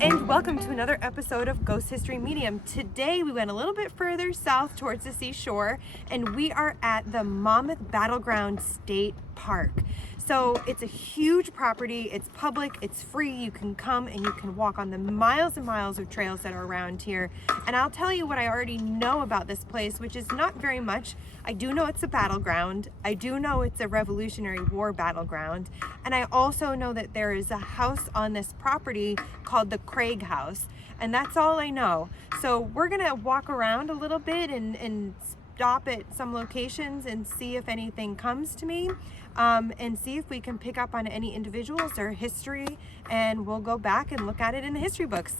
and welcome to another episode of Ghost History Medium. Today we went a little bit further south towards the seashore and we are at the Monmouth Battleground State Park. So it's a huge property, it's public, it's free, you can come and you can walk on the miles and miles of trails that are around here. And I'll tell you what I already know about this place, which is not very much. I do know it's a battleground, I do know it's a Revolutionary War battleground, and I also know that there is a house on this property called the Craig House, and that's all I know. So we're gonna walk around a little bit and stop at some locations and see if anything comes to me, and see if we can pick up on any individuals or history, and we'll go back and look at it in the history books.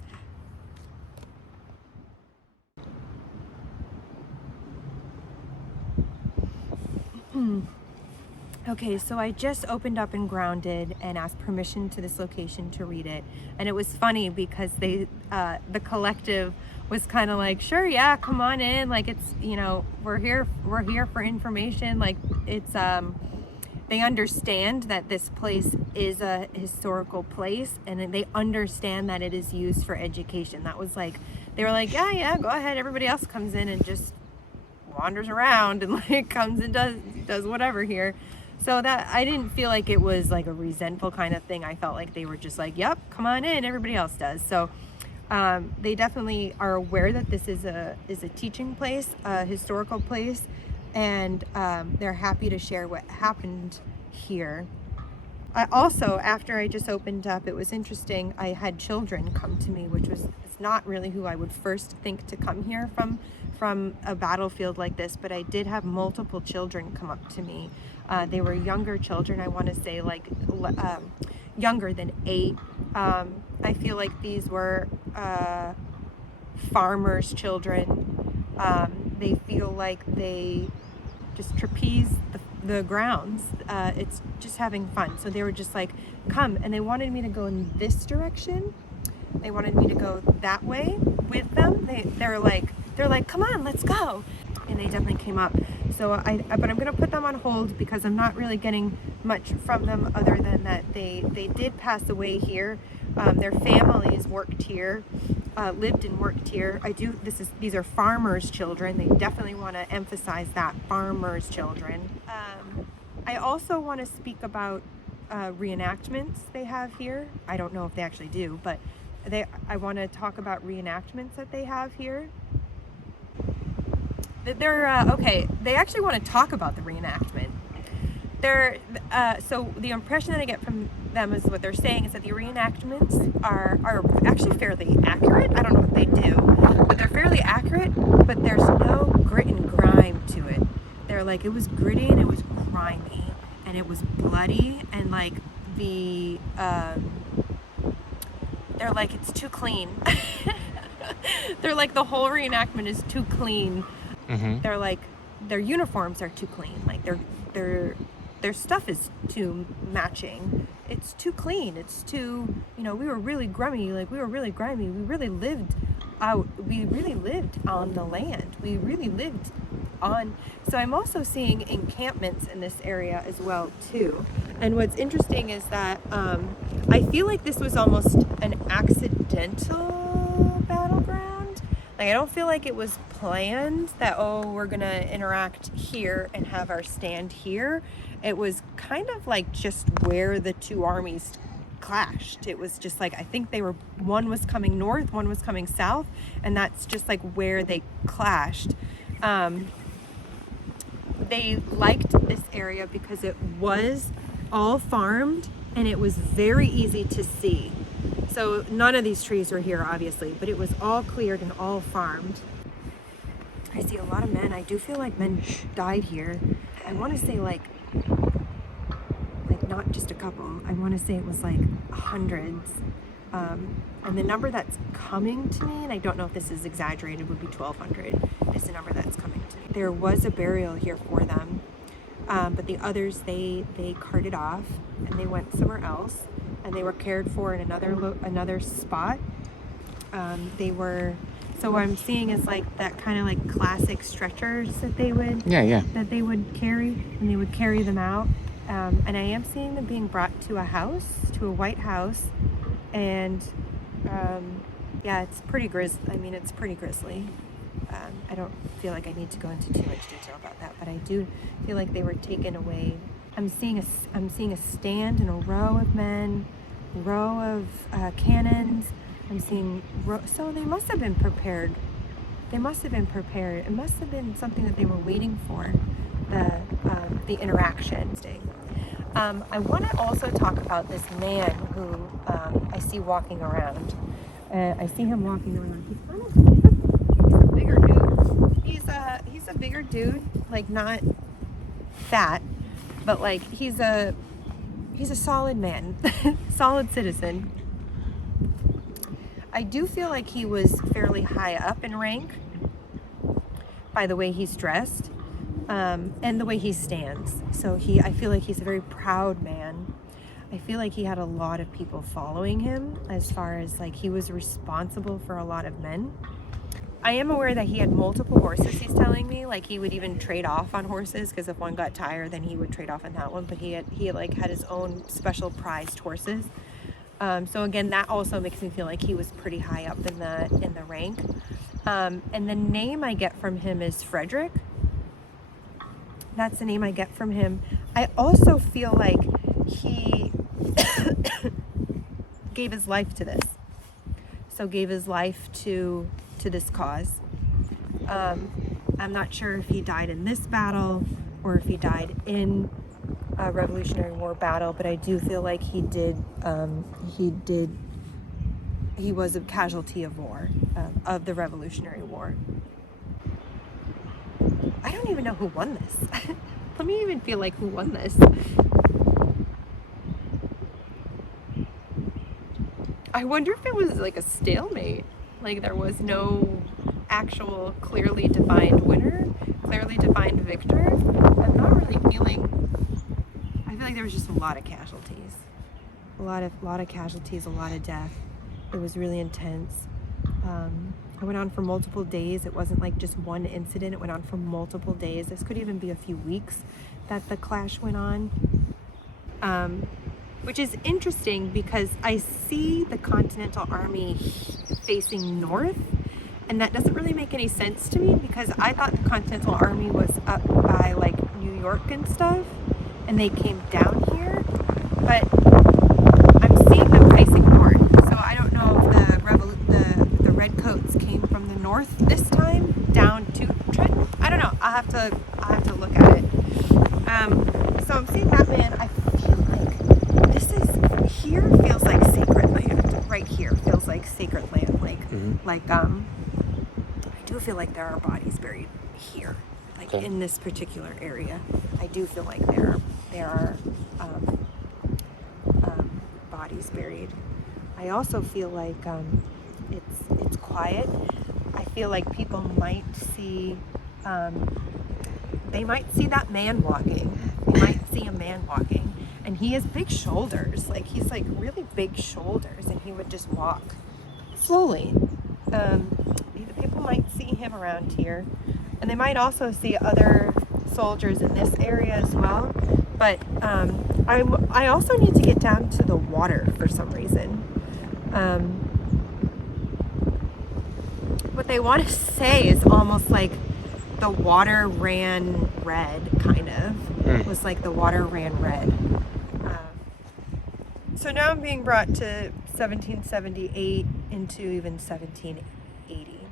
Okay, so I just opened up and grounded and asked permission to this location to read it, and it was funny because the collective was kind of like, sure, yeah, come on in, like, it's, you know, we're here for information, like, it's they understand that this place is a historical place and they understand that it is used for education. That was like, they were like, yeah, go ahead, everybody else comes in and just wanders around and like comes and does whatever here. So that I didn't feel like it was like a resentful kind of thing. I felt like they were just like, yep, come on in, everybody else does. So they definitely are aware that this is a teaching place, a historical place, and they're happy to share what happened here. I also, after I just opened up, it was interesting, I had children come to me, which was, it's not really who I would first think to come here from a battlefield like this, but I did have multiple children come up to me. They were younger children, I want to say like younger than 8. I feel like these were farmers' children. They feel like they just trapeze the grounds. It's just having fun. So they were just like, come, and they wanted me to go in this direction. They wanted me to go that way with them. They're like, come on, let's go. And they definitely came up. So but I'm gonna put them on hold because I'm not really getting much from them other than that they did pass away here. Their families worked here, lived and worked here. These are farmers' children. They definitely want to emphasize that, farmers' children. I also want to speak about reenactments they have here. I don't know if they actually do, but I want to talk about reenactments that they have here. They're okay. They actually want to talk about the reenactment. So the impression that I get from them is what they're saying is that the reenactments are actually fairly accurate. I don't know what they do, but they're fairly accurate, but there's no grit and grime to it. They're like, it was gritty and it was grimy and it was bloody, and like they're like, it's too clean. They're like, the whole reenactment is too clean. Mm-hmm. They're like, their uniforms are too clean. Like their stuff is too matching. It's too clean. It's too, you know, we were really grimy. Like, we were really grimy. We really lived out. We really lived on the land. We really lived on. So I'm also seeing encampments in this area as well too. And what's interesting is that I feel like this was almost an accidental battleground. Like, I don't feel like it was planned that, oh, we're gonna interact here and have our stand here. It was kind of like just where the two armies clashed. It was just like, I think one was coming north, one was coming south, and that's just like where they clashed. They liked this area because it was all farmed and it was very easy to see. So none of these trees were here, obviously, but it was all cleared and all farmed. I see a lot of men. I do feel like men died here. I want to say like not just a couple. I want to say it was like hundreds. And the number that's coming to me, and I don't know if this is exaggerated, would be 1,200 is the number that's coming to me. There was a burial here for them, but the others, they carted off and they went somewhere else, and they were cared for in another spot. So what I'm seeing is like that kind of like classic stretchers that they would that they would carry, and they would carry them out. And I am seeing them being brought to a house, to a white house, and Yeah, it's pretty it's pretty grisly. I don't feel like I need to go into too much detail about that, but I do feel like they were taken away. I'm seeing a stand and a row of men, row of cannons. I'm seeing so they must have been prepared. They must have been prepared. It must have been something that they were waiting for, the interaction. I want to also talk about this man who I see walking around. I see him walking around. He's a bigger dude. He's a bigger dude, like not fat, but like he's a solid man, solid citizen. I do feel like he was fairly high up in rank by the way he's dressed, and the way he stands. So I feel like he's a very proud man. I feel like he had a lot of people following him, as far as like he was responsible for a lot of men. I am aware that he had multiple horses, he's telling me. Like he would even trade off on horses, because if one got tired, then he would trade off on that one. But he had his own special prized horses. So again, that also makes me feel like he was pretty high up in the rank. And the name I get from him is Fredrick. That's the name I get from him. I also feel like he gave his life to this. So gave his life to this cause. I'm not sure if he died in this battle or if he died in a Revolutionary War battle, but I do feel like he was a casualty of war, of the Revolutionary War. I don't even know who won this. Let me even feel like who won this. I wonder if it was like a stalemate. Like there was no actual clearly defined winner, clearly defined victor. I'm not really feeling, I feel like there was just a lot of casualties. A lot of casualties, a lot of death. It was really intense. It went on for multiple days. It wasn't like just one incident. It went on for multiple days. This could even be a few weeks that the clash went on. Which is interesting because I see the Continental Army facing north, and that doesn't really make any sense to me because I thought the Continental Army was up by like New York and stuff, and they came down here, but I'm seeing them facing north. So I don't know if the redcoats came from the north this time down to Trenton. I don't know. I'll have to look at it. So I'm seeing that man. I feel like here feels like sacred land. Right here feels like sacred land. I do feel like there are bodies buried here, like in this particular area. I do feel like there are bodies buried. I also feel like it's quiet. I feel like people might see they might see that man walking. They might see a man walking, and he has big shoulders. Like he's like really big shoulders, and he would just walk slowly. People might see him around here, and they might also see other soldiers in this area as well. But I also need to get down to the water for some reason. What they want to say is almost like the water ran red, kind of. It was like the water ran red. So now I'm being brought to 1778 into even 1780,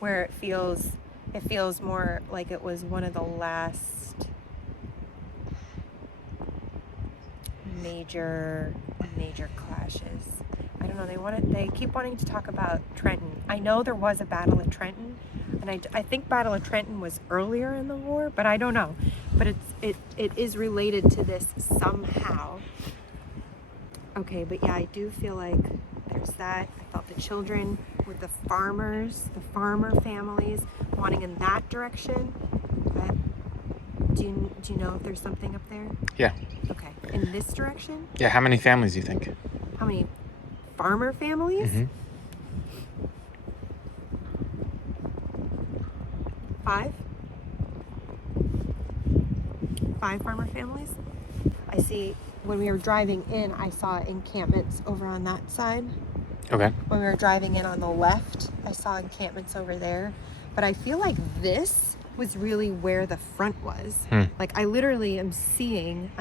where it feels more like it was one of the last major clashes. I don't know, they keep wanting to talk about Trenton. I know there was a battle at Trenton, and I think Battle of Trenton was earlier in the war, but I don't know. But it is related to this somehow. Okay, but yeah, I do feel like there's that. I felt the children with the farmers, the farmer families wanting in that direction. But do you know if there's something up there? Yeah. Okay, in this direction? Yeah, how many families do you think? How many farmer families? Mm-hmm. 5? 5 farmer families. I see when we were driving in, I saw encampments over on that side. Okay. When we were driving in on the left, I saw encampments over there. But I feel like this was really where the front was. Like I literally am seeing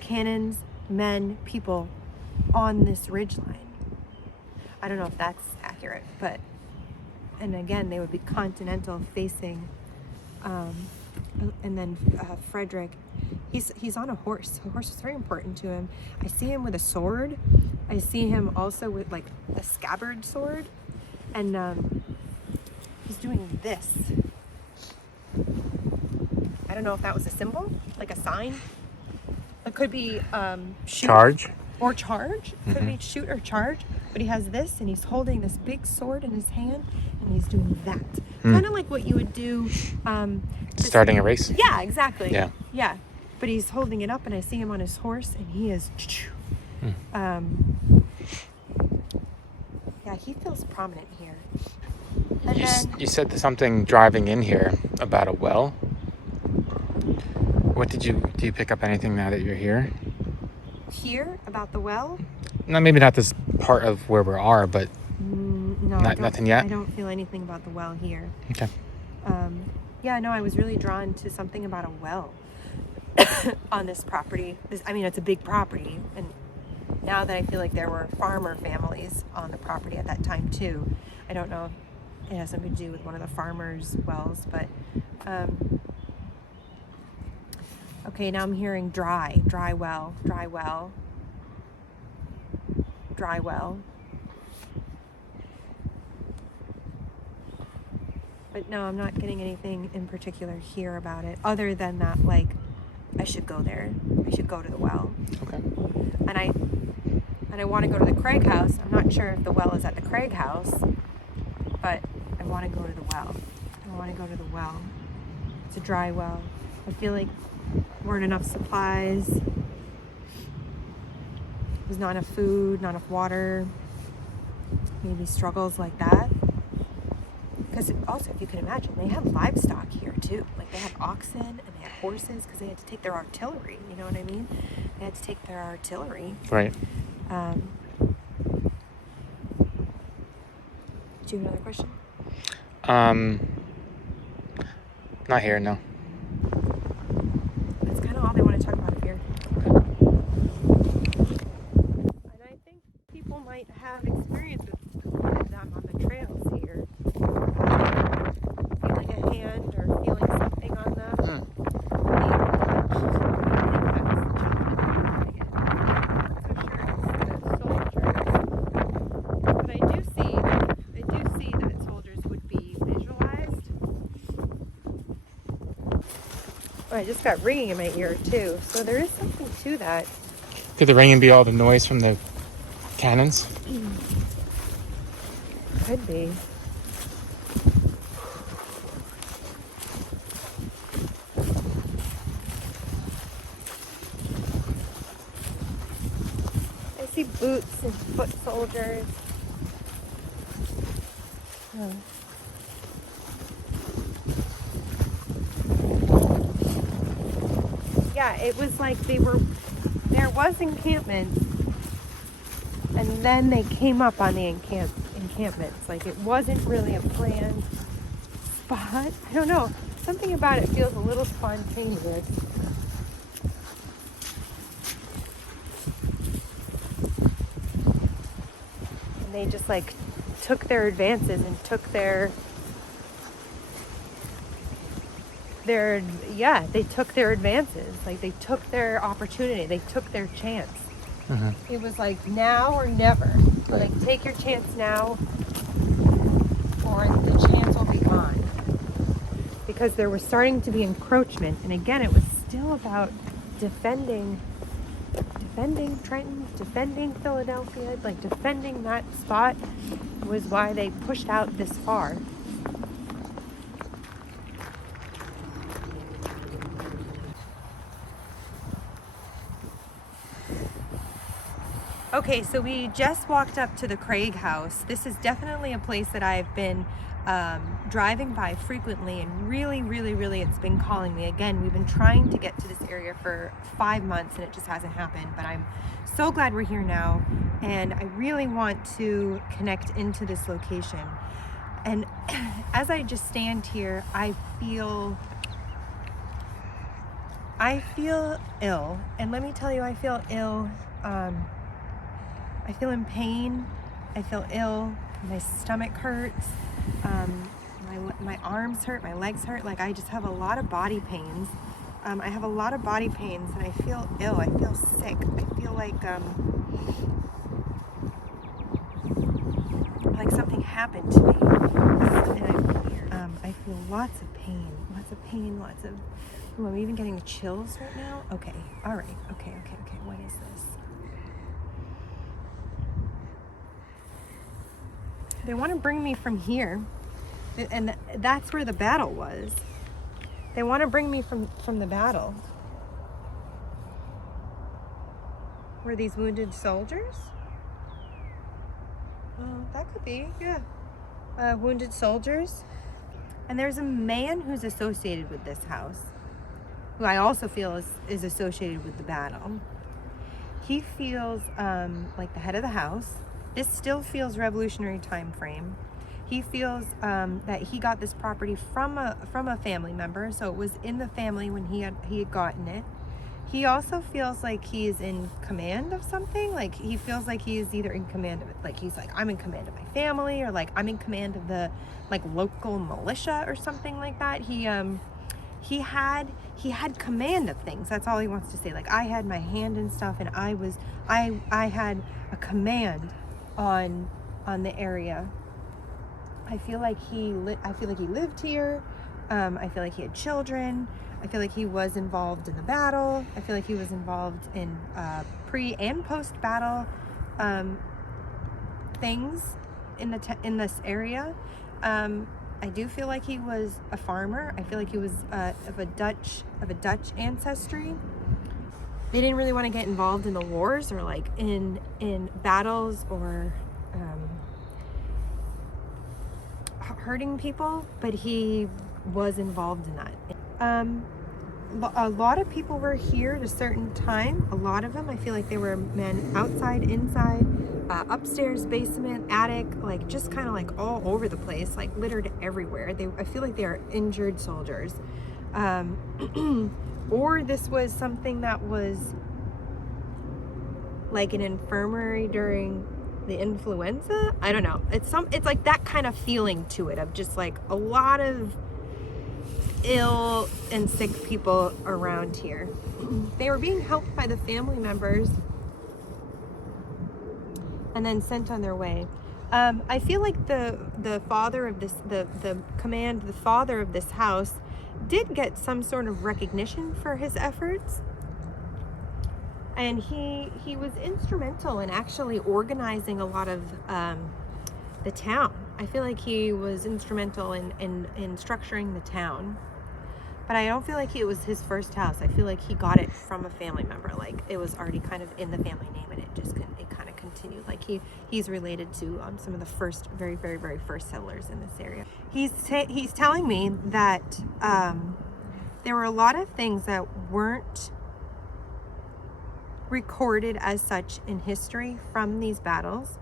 cannons, men, people on this ridgeline. I don't know if that's accurate, but, and again, they would be continental facing, and then Fredrick, he's on a horse. A horse is very important to him. I see him with a sword. I see him also with like a scabbard sword, and he's doing this. I don't know if that was a symbol, like a sign. It could be shoot Charge. or charge. It could be shoot or charge. But he has this, and he's holding this big sword in his hand, and he's doing that. Kind of like what you would do. Starting a race? Yeah, exactly. Yeah. Yeah. But he's holding it up, and I see him on his horse, and he is... yeah, he feels prominent here. And You said something driving in here about a well. What do you pick up anything now that you're here? Here, about the well? No, maybe not this part of where we are, but no, nothing yet? I don't feel anything about the well here. Okay. Yeah, no, I was really drawn to something about a well on this property. I mean, it's a big property, and now that I feel like there were farmer families on the property at that time too. I don't know if it has something to do with one of the farmers' wells, but okay, now I'm hearing dry well. But no, I'm not getting anything in particular here about it, other than that, like, I should go there. I should go to the well. Okay. And I want to go to the Craig house. I'm not sure if the well is at the Craig house, but I want to go to the well. It's a dry well. I feel like there weren't enough supplies. There's not enough food, not enough water. Maybe struggles like that. Because also, if you can imagine, they have livestock here too. Like they had oxen and they had horses because they had to take their artillery. You know what I mean? They had to take their artillery. Right. Do you have another question? Not here, no. That's kind of all they want to talk about here. And I think people might have experience with them on the trails here. Feeling a hand or feeling something on them. But I do see that soldiers would be visualized. Oh, I just got ringing in my ear too, so there is something to that. Could the ringing be all the noise from the cannons? Could be. I see boots and foot soldiers. Oh. Yeah, it was like there was encampments, and then they came up on the encampments. Like it wasn't really a planned spot. I don't know. Something about it feels a little spontaneous. And they just like took their advances and took they took their advances. Like they took their opportunity. They took their chance. It was like now or never. Like take your chance now or the chance will be gone. Because there was starting to be encroachment. And again, it was still about defending Trenton, defending Philadelphia, like defending that spot was why they pushed out this far. Okay, so we just walked up to the Craig house. This is definitely a place that I've been driving by frequently, and really it's been calling me. Again, we've been trying to get to this area for 5 months and it just hasn't happened, but I'm so glad we're here now, and I really want to connect into this location. And as I just stand here, I feel ill, and let me tell you, I feel ill. I feel in pain. I feel ill. My stomach hurts. My arms hurt. My legs hurt. Like, I just have a lot of body pains. I have a lot of body pains, and I feel ill. I feel sick. I feel like something happened to me. And I feel lots of pain. Ooh, I'm even getting chills right now. Okay. All right. Okay. What is this? They want to bring me from here, and that's where the battle was. They want to bring me from the battle. Were these wounded soldiers? Well, that could be, yeah. Wounded soldiers. And there's a man who's associated with this house, who I also feel is associated with the battle. He feels like the head of the house. This still feels revolutionary time frame. He feels that he got this property from a family member, so it was in the family when he had gotten it. He also feels like he is in command of something. Like, he feels like he is either in command of it, like he's like, I'm in command of my family, or like I'm in command of the local militia or something like that. He had command of things. That's all he wants to say. Like, I had my hand in stuff, and I had a command on the area. I feel like he lived here. I feel like he had children. I feel like he was involved in the battle. I feel like he was involved in pre and post battle things in this area. I do feel like he was a farmer. I feel like he was of a Dutch ancestry. They didn't really want to get involved in the wars, or like in battles, or hurting people, but he was involved in that. A lot of people were here at a certain time. A lot of them, I feel like they were men outside, inside, upstairs, basement, attic, like just kind of like all over the place, like littered everywhere. I feel like they are injured soldiers. Or this was something that was like an infirmary during the influenza. I don't know. It's like that kind of feeling to it, of just like a lot of ill and sick people around here. They were being helped by the family members and then sent on their way. I feel like the father of this, the father of this house did get some sort of recognition for his efforts. And he was instrumental in actually organizing a lot of the town. I feel like he was instrumental in structuring the town. But I don't feel like it was his first house. I feel like he got it from a family member. Like, it was already kind of in the family name, and it kind of continued. Like, he's related to some of the first, very first settlers in this area. He's telling me that there were a lot of things that weren't recorded as such in history from these battles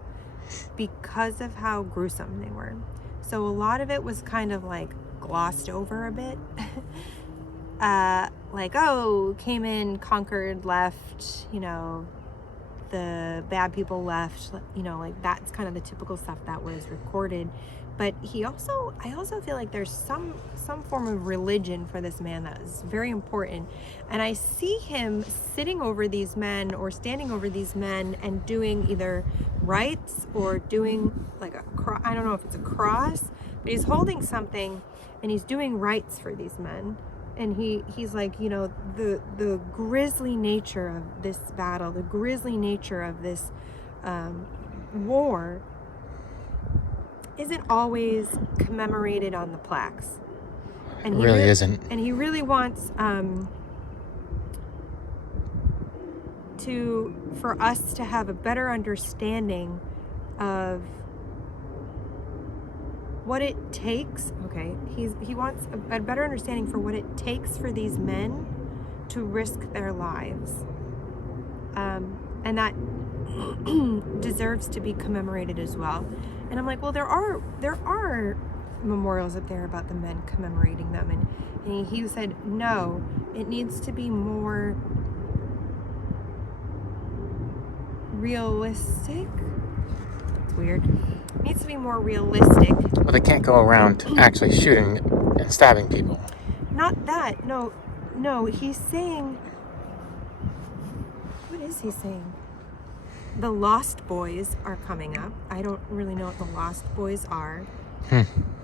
because of how gruesome they were. So a lot of it was kind of like glossed over a bit. Like, oh, came in, conquered, left, the bad people left, like that's kind of the typical stuff that was recorded. But I also feel like there's some form of religion for this man that is very important. And I see him sitting over these men or standing over these men and doing either rites or doing like I don't know if it's a cross, but he's holding something and he's doing rites for these men. And he's like, the grisly nature of this battle, the grisly nature of this war isn't always commemorated on the plaques. And he really isn't. And he really wants for us to have a better understanding of what it takes. Okay, he wants a better understanding for what it takes for these men to risk their lives, and that deserves to be commemorated as well. And I'm like, well, there are memorials up there about the men commemorating them, and he said no, it needs to be more realistic. It's weird. It needs to be more realistic. Well, they can't go around actually shooting and stabbing people. Not that. No, he's saying, what is he saying? The Lost Boys are coming up. I don't really know what the Lost Boys are.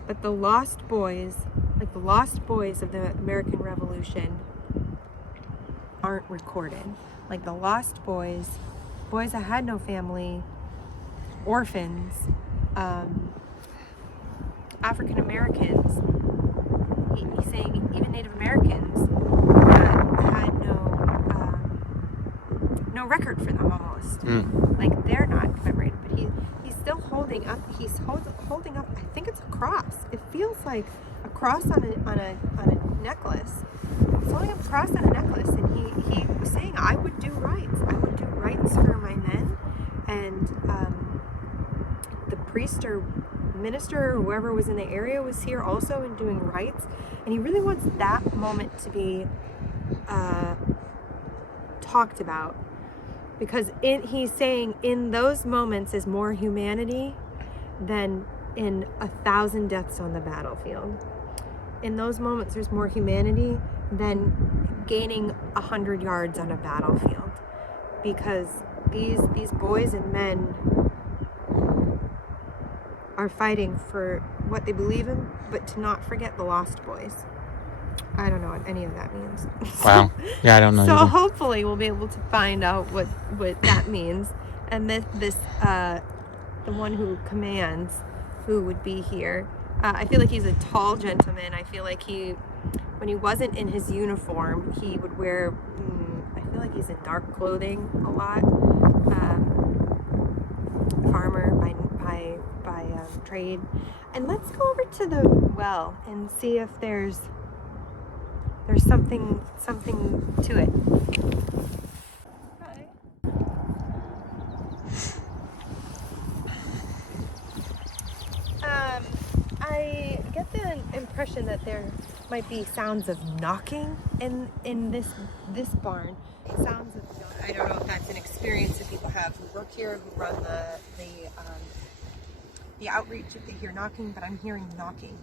But the Lost Boys, like the Lost Boys of the American Revolution, aren't recorded. Like the Lost Boys, boys that had no family, orphans, African Americans, he's saying even Native Americans had no record for them almost. Like they're not commemorated, but he's still holding up. He's holding up. I think it's a cross. It feels like a cross on a necklace. He's holding up a cross on a necklace, and he was saying, "I would do rites. I would do rites for my men," and the priest or minister or whoever was in the area was here also and doing rites, and he really wants that moment to be talked about, because he's saying in those moments is more humanity than in 1,000 deaths on the battlefield. In those moments there's more humanity than gaining 100 yards on a battlefield, because these boys and men are fighting for what they believe in, but to not forget the Lost Boys. I don't know what any of that means. Wow. Yeah, I don't know. So either. hopefully we'll be able to find out what that means. And the one who commands, who would be here, I feel like he's a tall gentleman. I feel like when he wasn't in his uniform, he would wear, I feel like he's in dark clothing a lot. Farmer by trade. And let's go over to the well and see if there's something to it. I get the impression that there might be sounds of knocking in this barn. Sounds of, I don't know if that's an experience that people have who work here, who run the outreach, if they hear knocking, but I'm hearing knocking.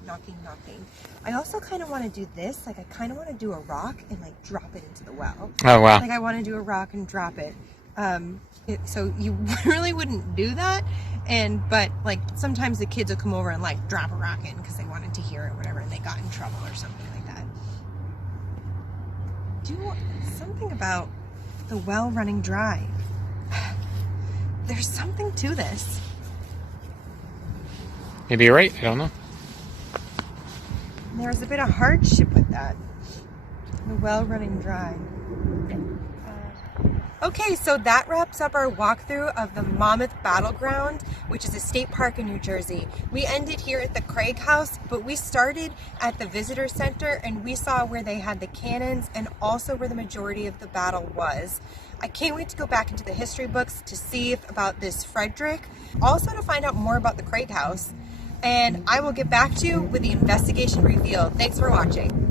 I also kind of want to do this, like I kind of want to do a rock and like drop it into the well. Oh, wow. Like I want to do a rock and drop it. So you really wouldn't do that, but like sometimes the kids will come over and like drop a rock in because they wanted to hear it or whatever, and they got in trouble or something like that. Do something about the well running dry. There's something to this. Maybe you're right. I don't know. There's a bit of hardship with that. The well running dry. Okay, so that wraps up our walkthrough of the Monmouth Battleground, which is a state park in New Jersey. We ended here at the Craig House, but we started at the visitor center and we saw where they had the cannons and also where the majority of the battle was. I can't wait to go back into the history books to see about this Fredrick, also to find out more about the Craig House. And I will get back to you with the investigation reveal. Thanks for watching.